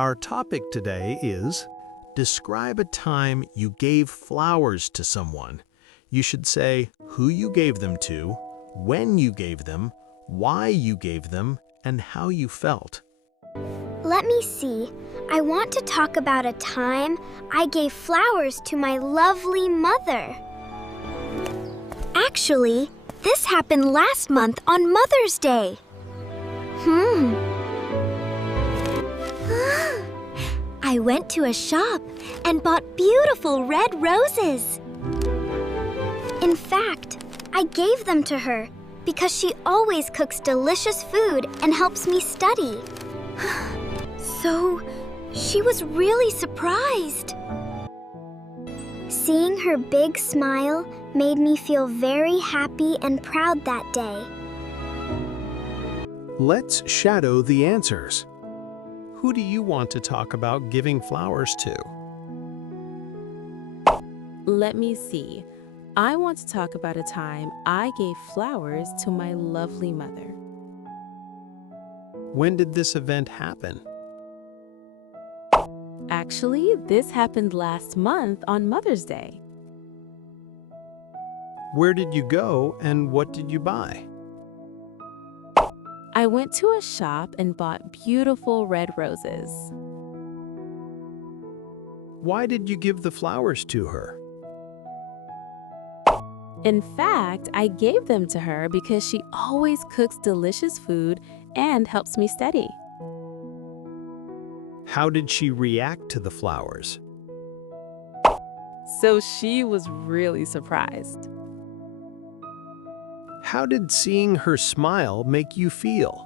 Our topic today is describe a time you gave flowers to someone. You should say who you gave them to, when you gave them, why you gave them, and how you felt. Let me see. I want to talk about a time I gave flowers to my lovely mother. Actually, this happened last month on Mother's Day. I went to a shop and bought beautiful red roses. In fact, I gave them to her because she always cooks delicious food and helps me study. So, she was really surprised. Seeing her big smile made me feel very happy and proud that day. Let's shadow the answers. Who do you want to talk about giving flowers to? Let me see. I want to talk about a time I gave flowers to my lovely mother. When did this event happen? Actually, this happened last month on Mother's Day. Where did you go and what did you buy? I went to a shop and bought beautiful red roses. Why did you give the flowers to her? In fact, I gave them to her because she always cooks delicious food and helps me study. How did she react to the flowers? So she was really surprised. How did seeing her smile make you feel?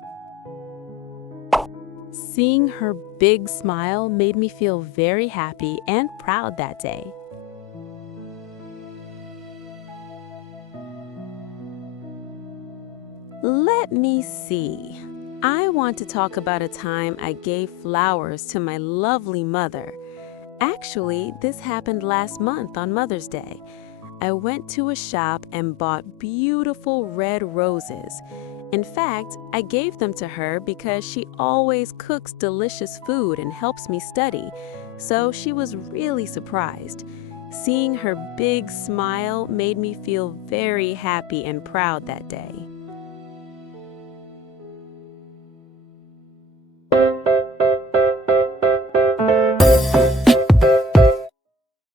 Seeing her big smile made me feel very happy and proud that day. Let me see. I want to talk about a time I gave flowers to my lovely mother. Actually, this happened last month on Mother's Day. I went to a shop and bought beautiful red roses. In fact, I gave them to her because she always cooks delicious food and helps me study, so she was really surprised. Seeing her big smile made me feel very happy and proud that day.